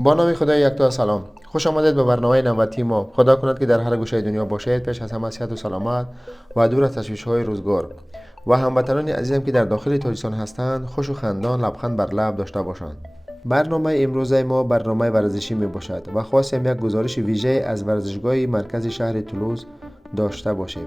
با نام خدای یکتا سلام. خوش آمدید به برنامه نوبتی ما. خدا کند که در هر گوشه دنیا باشید. پیش از همه صحت و سلامت و دور از تشویش‌های روزگار و هموطنان عزیزم که در داخل تاجیکستان هستند خوش و خندان لبخند بر لب داشته باشند. برنامه امروز ما برنامه ورزشی می باشد و خواستیم یک گزارش ویژه از ورزشگاه مرکز شهر تولوز داشته باشیم.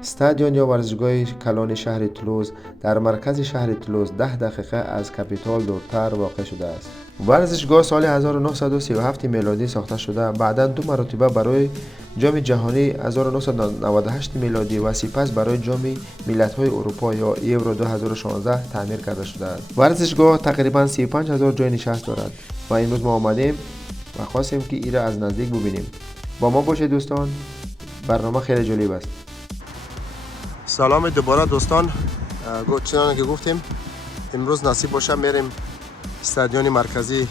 استادیوم یا ورزشگاه کلان شهر تولوز در مرکز شهر تولوز 10 دقیقه از کپیتال دورتر واقع شده است. ورزشگاه سال 1937 میلادی ساخته شده، بعدا دو مرتبه برای جام جهانی 1998 میلادی و سپس برای جام ملت‌های اروپا یا یورو 2016 تعمیر کرده شده است. ورزشگاه تقریبا 35000 جای نشست دارد و امروز ما آمدیم و خواستیم که این را از نزدیک ببینیم. با ما باشید دوستان، برنامه خیلی جالب است. سلام دوباره دوستان. چنانکه که گفتیم امروز نصیب باشه میریم استادیوم مرکزی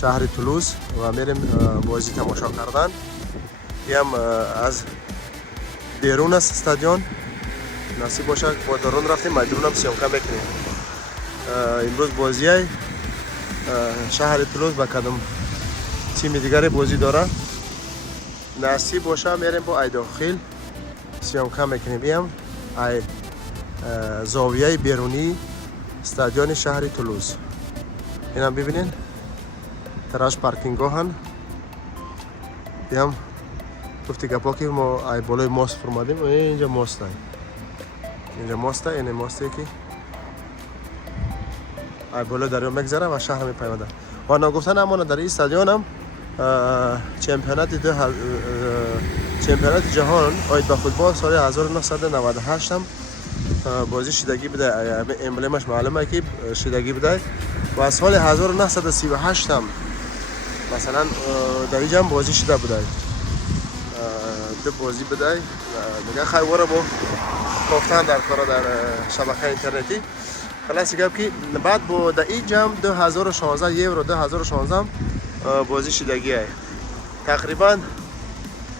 شهر تولوز و میریم بازی تماشا کردن. هم از بیرون است استادیوم، نصیب باشه با درون رفتیم مجبور هم سیامکه میکنیم. امروز بازی های شهر تولوز با کدام تیم دیگری بازی داره، نصیب باشه میریم با ای داخل سیامکه میکنیم. هم ای زاویه بیرونی استادیوم شهر تولوز. این هم ببینین تراش پارکینگ هن. هم گفتی گپا که ما ای بالای ماست فرمادیم و اینجا ماست های. اینجا ماست های، این ماستی که ای بالای دریا مگذره و شهر می پیوده. و نگفتن امانه در این استادیوم هم چمپیونات جهان آید با فوتبال سال 1998 هم بازی شدگی بوده. امبلمش معلومه که شدگی بوده و سال 1938 هم مثلا در اینجا هم بازی شده بوده. دو بازی بوده دیگه خیلی با گفتن در کارا در شبکه اینترنتی. خلاص گفت که بعد با در اینجا هم 2016 یورو 2016 بازی شدگی های تقریبا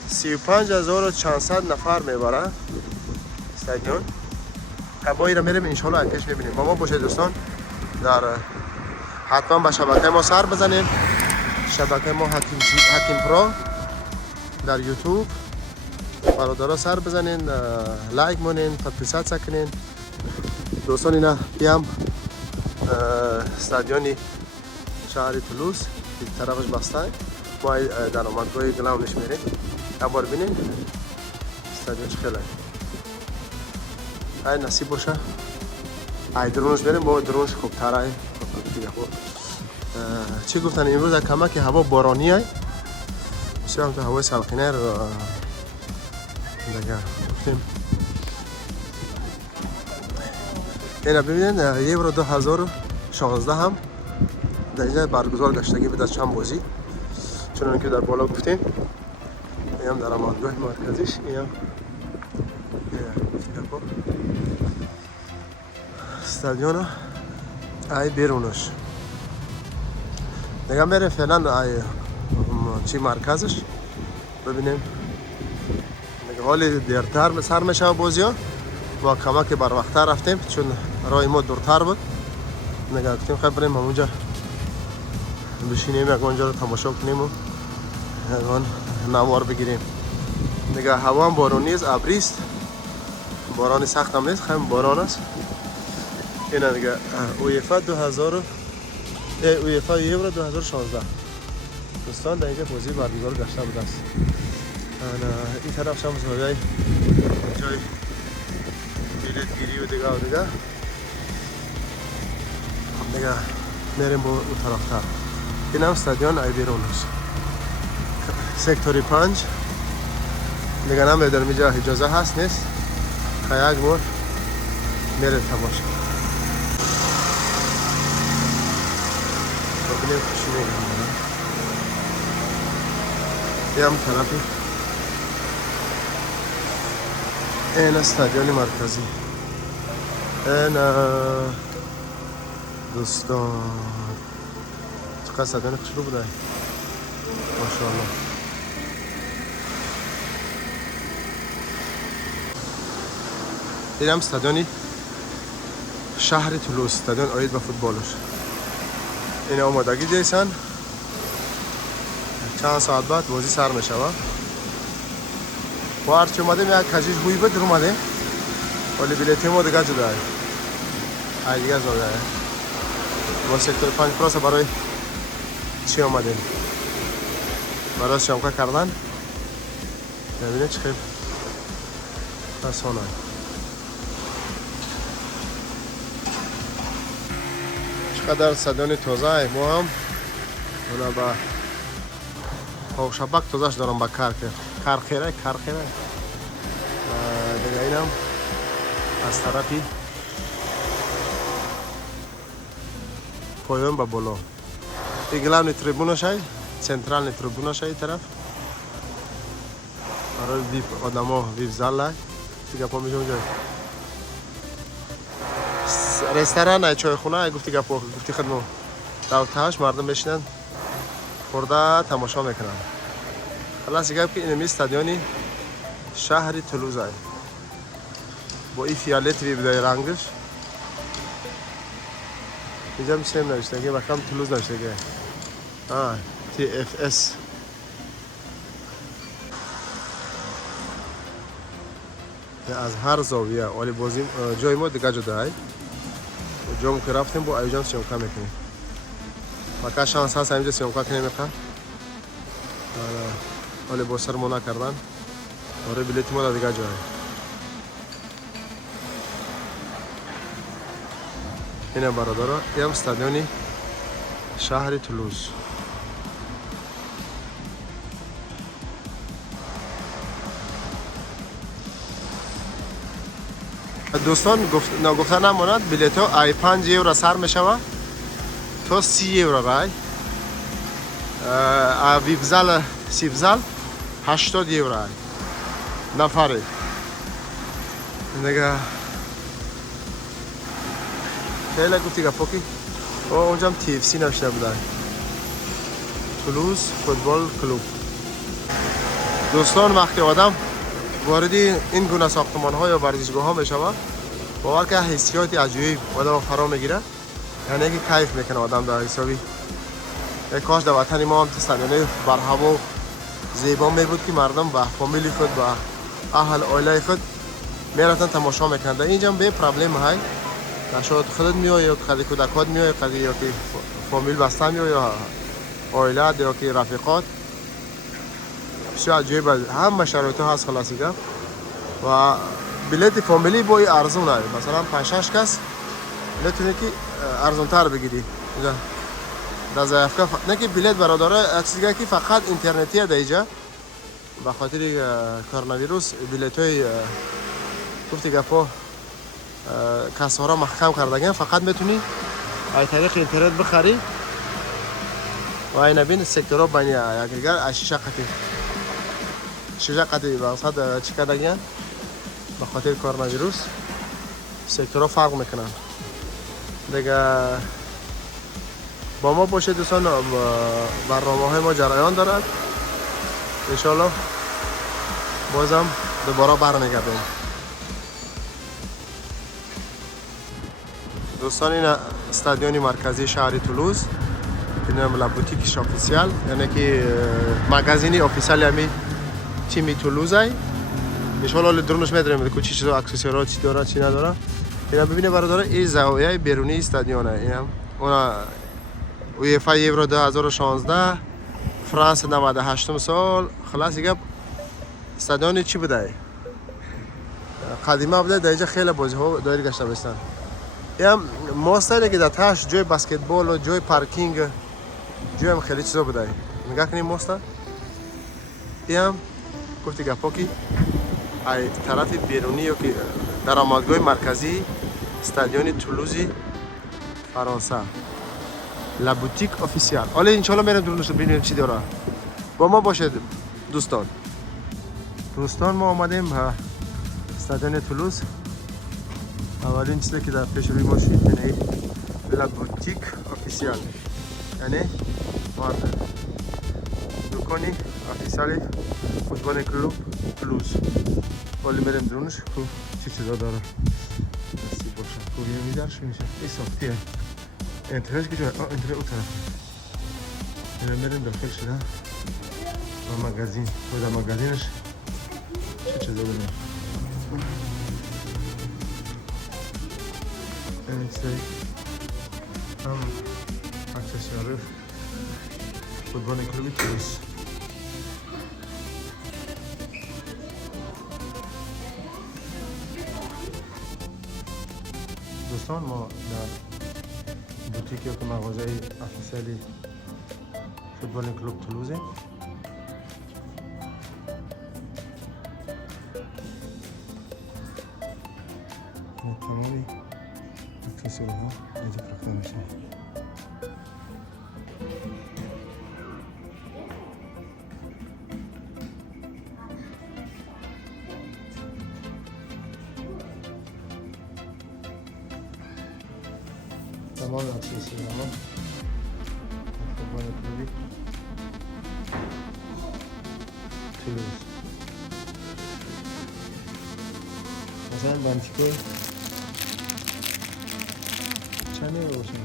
35400 نفر میبره استادیوم. با را میریم انشالله اتش ببینیم. با ما باشه دوستان، در حتما به شبکه ما سر بزنین. شبکه ما حکیم پرو در یوتیوب برادرها سر بزنین، لایک مونین، پادپیسات سکنین دوستان. اینا بیام استادیوم شهر تولوز این طرفش بسته. ما در آمدگاه گلاونش میریم. ابار بینین استادیوم خیلی ای نصیب باشه ای درونش بریم. با درونش خوب تره. چی گفتن امروز کمک هوا بارانی های بسیار تو هوای سلخینه رو دیگه گفتیم. اینا ببینین یورو 2016 هم در اینجا برگزار گشتگی بود از چند بازی، چون که در بالا گفتیم. این هم در آمدگاه مرکزیش. این هم استادیوم ای بیرونش دیگه بریم فعلا ای چی مرکزش ببینیم. دیگه حالی دیرتر سر میشه بازی ها با کمک بر وقت‌تر رفتیم چون راه ما دورتر بود. دیگه گفتیم خیلی بریم اونجا بشینیم یک اونجا رو تماشا کنیم و یکان نوار بگیریم. دیگه هوا هم بارونی است، ابری است، باران سخت هم نیست، خیلی باران است. اینا دیگه اویفا اویفا یورو 2016 دوستان در اینجا بازی برگزار گشته بوده است. این طرف هم زاویه جای بلیط گیری و دیگه میریم با اون طرف تر. این هم استادیوم ای بیرون است سکتوری 5 دیگه. هم در اینجا اجازه هست نیست یک بار میریم تماشا ببینیم خوشی میگم. این هم طرفی این استادیوم مرکزی. این دوستان چقدر استادیوم خوشبو بوده ماشاءالله. این هم استادیوم شهر تولوز، استادیوم آید به فوتبالش. این آمادگی جایسن چند ساعت بعد بازی سر میشه و هرچی اومدیم یک کجیش بوی بد اومده ولی بلیتی ما دیگه جدا های دیگه زاده های ما سکتور 5 پلاس برای چی اومدیم برای شمکه کردن نبینه چه خیلی آسانه چقدر صدیان تازه های ما هم اونا با شبک تازهش دارم با کرخیره دیگه اینم از طرفی پایان با بالا این گلام تریبونش های سنترال تریبونش های طرف برای ویپ آدم ها ویپ زل های دیگه پا میشه اونجا رستوران های چای خونه های گفتی گفتی خدمو دوتاش مردم بشینن خورده تماشا میکنن خلاص گفت که اینمی استادیونی شهر تولوز های با این فیالت وی بدای رنگش اینجا میسیم نوشته که بخم تولوز نوشته که TFS از هر زاویه ولی بازیم جای ما دیگه جدا های جامو که رفتیم با ایجان سیمکا میکنیم فقط شانس هست اینجا سیمکا کنیم میکنم ولی با سرمو نکردن آره بلیت ما دیگه جای اینه برادرها این هم استادیونی شهر تولوز دوستان گفتن نماند بلیت ها ای 5 یورو سر میشوه تا 30 یورو رای ویبزل سیبزل 80 یورو رای نفره دیگه خیلی گفتی گفت که اونجا هم TFC نوشته بودن تولوز فوتبال کلوب دوستان وقتی آدم وارد این گونه ساختمان ها یا ورزشگاه ها میشود باور که حسیات عجیب آدم فرا میگیره یعنی که کیف میکنه آدم در حسابی کاش در وطن ما هم استادیون بر هوا زیبا می بود که مردم با فامیلی خود با اهل عائله خود میرفتن تماشا میکردن اینجا به پرابلم های شاید خودت میای یا خود کودکات میای یا که فامیل بسته میای یا عائله یا که رفیقات بسیار عجیب هم شرایط هست خلاصی گفت و بلیت فامیلی با ارزون است مثلا 5-6 کس میتونی که ارزون تر بگیری در ضعفکا نه که بلیت برادره چیزی که فقط اینترنتی در اینجا به خاطر کرونا ویروس بلیت های گفتی گفت کسا را محکم کردگن فقط میتونی از طریق اینترنت بخری و این بین سکتورها بین یکدیگر 6 قطعی بقصد چی کردگن به خاطر کرونا ویروس سکتورها فرق میکنن دیگه با ما باشه دوستان برنامه های ما جریان دارد انشالله بازم دوباره برمیگردیم دوستان این استادیون مرکزی شهر تولوز این هم لابوتیکش افیسیال یعنی که مگزینی افیسیال همی تیمی تولوز های انشالله درونش میداریم که چی چیزا اکسسوارات چی داره چی نداره اینا ببینه برادر این زاویه بیرونی استادیونه اینم اونا UEFA یورو 2016 فرانسه 98 سال خلاص دیگه استادیون چی بوده قدیما بوده در اینجا خیلی بازی ها دایر گشته بستن هم ماستره که در تاش جای بسکتبال و جای پارکینگ جای هم خیلی چیزا بوده نگاه کنیم ماستر هم گفتی گفت که ای طرف بیرونی که در آمادگاه مرکزی استادیون تولوزی فرانسه لا بوتیک افیسیال حالا انشالله میرم درونش ببینیم چی داره با ما باشید دوستان ما آمدیم استادیون تولوز اولین چیزی که در پیش روی ما شد اینه لا بوتیک افیسیال یعنی دکانی افیسیالی فوتبال کلوب تولوز ولی بریم درونش چی چیزا داره دستی باشه خوبی میدارش میشه این ساختیه انترنت که جای انترنت اون طرف بریم داخل شده و مگزین و در مگزینش چه چیزی بودیم این سری هم اکسسوار فوتبال کلوب تولیس. دوستان ما در بوتیک که مغازه افیسیالی فوتبال کلوب تولوزه. تمامی اکسسوارها اینجا فروخته میشه. تمام اکسسوارها فوتبال کلوب تولوز. مثلا بانتیکو چنده روشن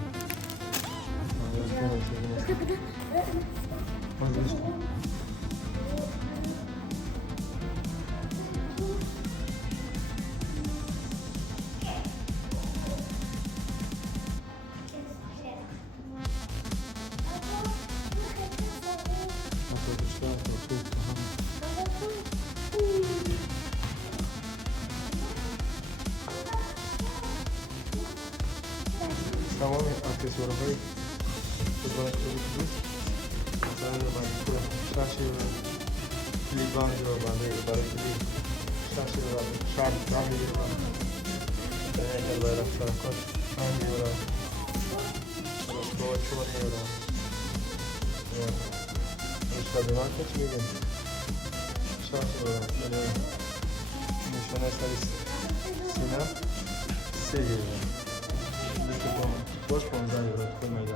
تمام اکسسوارهای فوتبال کلوب تولوز مثلا بانتیکو شاشی و کلید باند و بانده برای کلید شاشی و شارپ دامی و اینکه باید سرکات 5 یورو سرکات 4 یورو اشتباه مارکت میگن شاشی و نشانه سری سینه 3 یورو باش 15 یورو کل میده.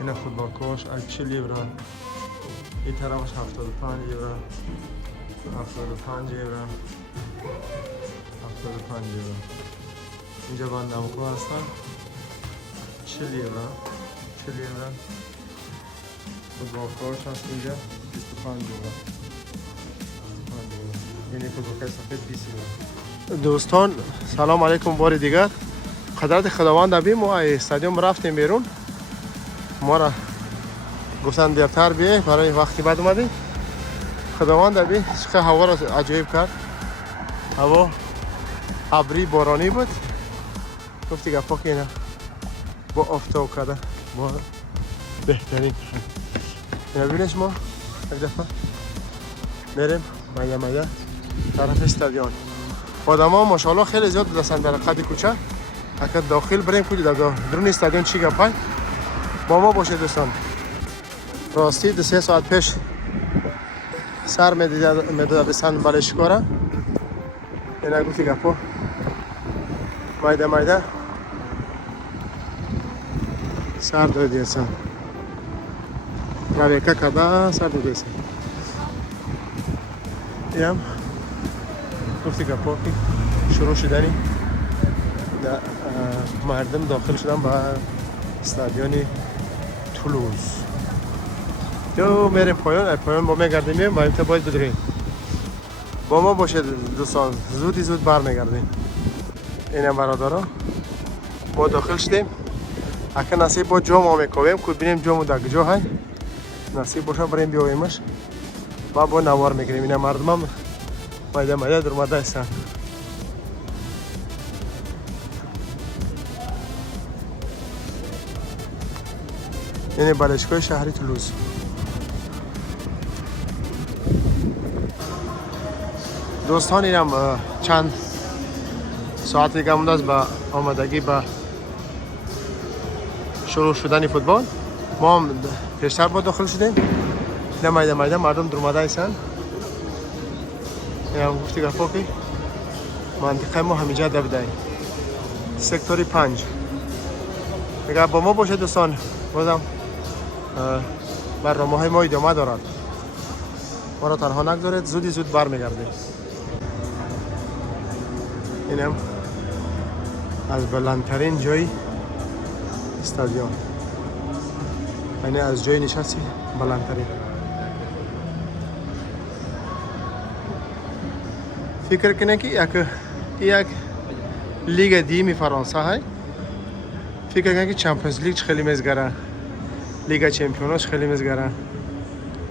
این فوتبال کوش 40 یورو. این طرفش 75 یورو. 75 یورو. 75 یورو. اینجا باند نمکو هستن 40 یورو. 40 یورو. فوتبال کوش هست اینجا 25 یورو. یعنی فوتبال سفید 20 یورو. دوستان سلام علیکم بار دیگر. قدرت خداوند ابی ما استادیوم رفتیم بیرون. ما را گفتن دیرتر بیای برای وقتی بعد اومدیم. خداوند ابی چقدر هوا را عجیب کرد. هوا ابری بارانی بود. گفتی گپا که اینا با آفتاب کرده با بهترین. اینا ببینش ما یک دفعه میریم میده طرف استادیوم. آدم ها ماشاءالله خیلی زیاد دستن برای قد کوچه. اگر داخل بریم کلی در درون استادیوم چی گپای با ما باشه دوستان. راستی 3 ساعت پیش سر میداده به سن بالشکاره. اینا گفتی گپا میده سر دادی سن رابطه کرده سر دادی سن. یم گفتی گپا که شروع شدنی مردم داخل شدن به استادیوم تولوز. تو میریم پایان با میگردیم با امتى باید بدریم با ما باشه دوستان. زود برمیگردیم. اینم برادرها ما داخل شدیم. اگه نصیب با جا ما میکنیم که ببینیم جامو در کجا های نصیب باشه بریم بیاییمش با نوار میگیریم. اینا مردم هم میده درماده هستن. یعنی بالشگاه شهری تولوز. دوستان اینم چند ساعت دیگه مونده است به آمادگی به شروع شدن فوتبال. ما هم پیشتر با داخل شدیم. میده مردم درماده هستن. اینم گفتی گفا که منطقه ما همینجا دبدهی سکتوری 5 میگه با ما باشه دوستان. بازم برنامه های ما ادامه دارد. ما را تنها نگذارید. زود برمیگردیم. اینم از بلندترین جای استادیوم، یعنی از جای نشستی بلندترین. فکر کنه که یک لیگ دیمی فرانسه های، فکر کنه که چمپیونز لیگ خیلی مزگره، لیگ چمپیوناش خیلی مزگره،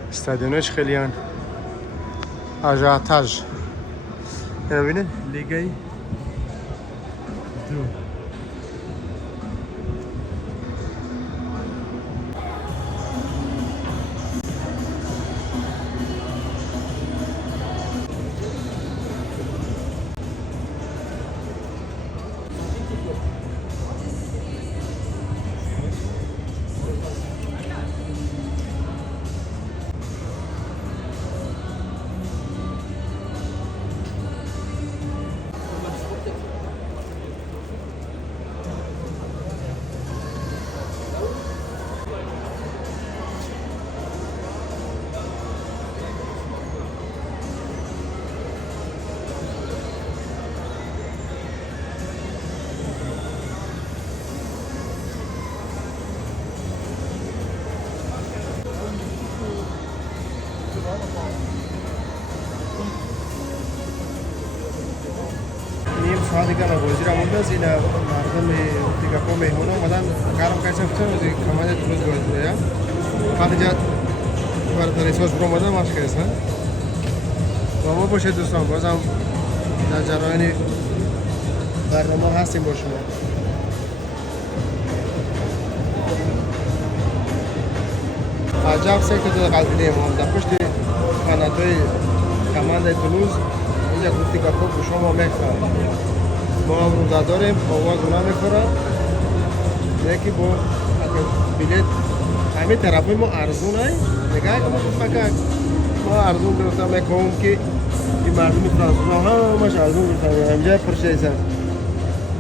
استادیومش خیلی ان آژاتاژ. ببینید لیگ دو. نیم ساعت دیگه بازی را مونده است. این مردم دیگه با مهمون اومدن کارم کردن از کمال تولید بازی را بعد جات برای ریسوس برو اومدن ماش کردن. با ما باشه دوستان، بازم در جریان برنامه هستیم با شما. عجب سکت قلبی ما در پشت قناتای کماند تولوز اینجا گفتی که خوب شما میخواد ما هم روزه داریم، آواز اونا میخورن یکی با بلیت همه طرفای ما ارزون های نگاه که ما فکر ما ارزون گرفتم میکنم که این مردم فرانسوز ها همش ارزون گرفتن همجای پرشه ایسان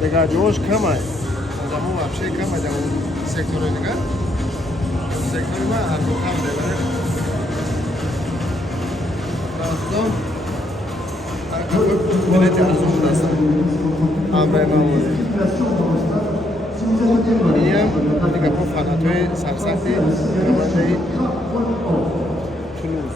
نگاه جوش کم های زمان وابشه کم های در اون سکتور نگاه اون سکتور ما ارزون کم دیگه فرانسوز بلیت ارزون دستن همراه ما بود اینیم دیگه با فناتوی سرسختی کمانده تولوز.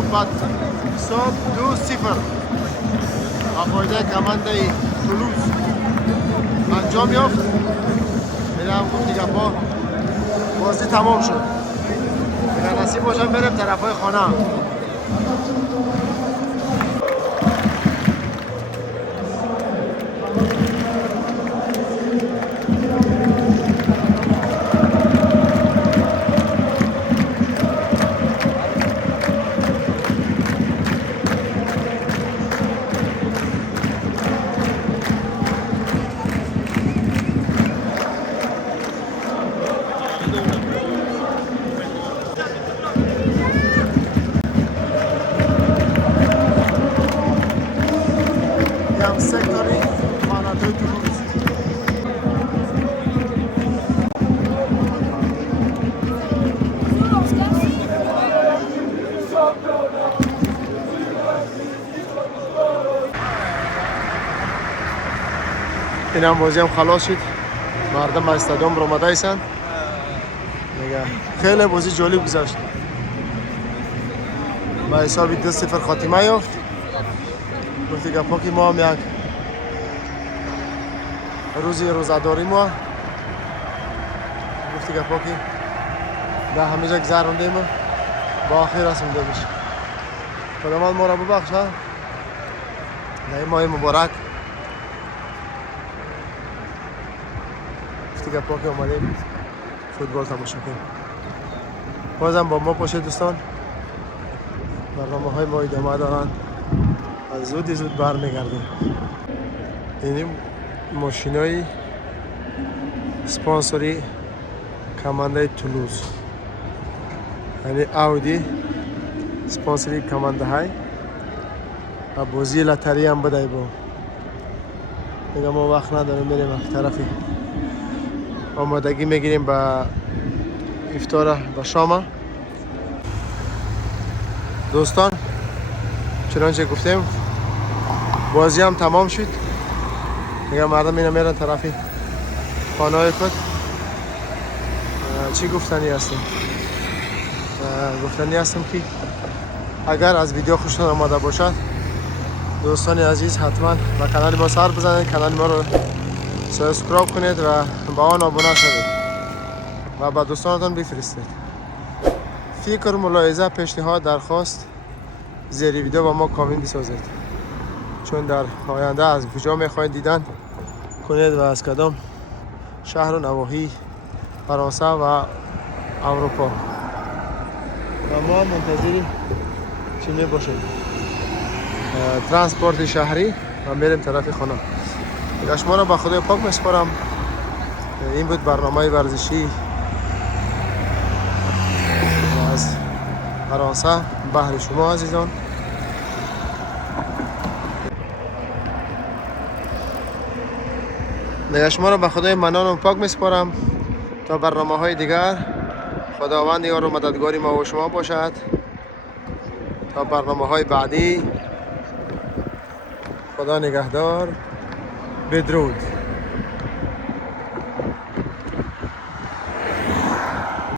بعد صبح 2-0 با فایده کمانده تولوز انجام یافت. میرم گفت دیگه با بازی تمام شد. اگر نصیب باشم برم طرفای خانه. Jam sektory Manatoy Toulouse. این هم بازی هم خلاص شد. مردم از استادیوم رو آمده ایستند. دیگه خیلی بازی جالب گذشت. با حساب 2-0 خاتمه یافت. گفت دیگه پاکی ما هم یک روزی روزاداری ما. گفت دیگه پاکی ده همه جا گذراندیم با آخر رسونده میشه. خداوند ما را ببخشه. در این ماه مبارک گفت دیگه پاکی اومدیم فوتبال تماشا کنیم. بازم با ما باشید دوستان. برنامه های ما ادامه دارن. از زود برمیگردیم. این ماشین های سپانسری کمانده تولوز، یعنی اودی سپانسری کمانده های و بازی لاتاری هم بدهی با دیگه ما وقت نداریم میریم طرفی آمادگی میگیریم به افطار و شام. دوستان چنانچه گفتیم بازی هم تمام شد. دیگه مردم اینا میرن طرفی خانه های خود. چی گفتنی هستیم؟ گفتنی هستم که اگر از ویدیو خوشتون آمده باشد دوستان عزیز حتما به کانال ما سر بزنید، کانال ما رو سابسکرایب کنید و با آن آبونه شوید و با دوستانتون بفرستید. فکر، ملاحظه، پیشنهاد، درخواست زیر ویدیو با ما کامنت بسازید، چون در آینده از کجا میخواید دیدن کنید و از کدام شهر و نواحی فرانسه و اروپا و ما منتظر چی میباشیم ترانسپورت شهری و میریم طرف خانه. دیگه شما را به خدای پاک میسپارم. این بود برنامه ورزشی از فرانسه بهر شما عزیزان. دیگه شما را به خدای منان و پاک میسپارم تا برنامه های دیگر. خداوند یار و مددگاری ما و شما باشد تا برنامه های بعدی. خدا نگهدار. بدرود.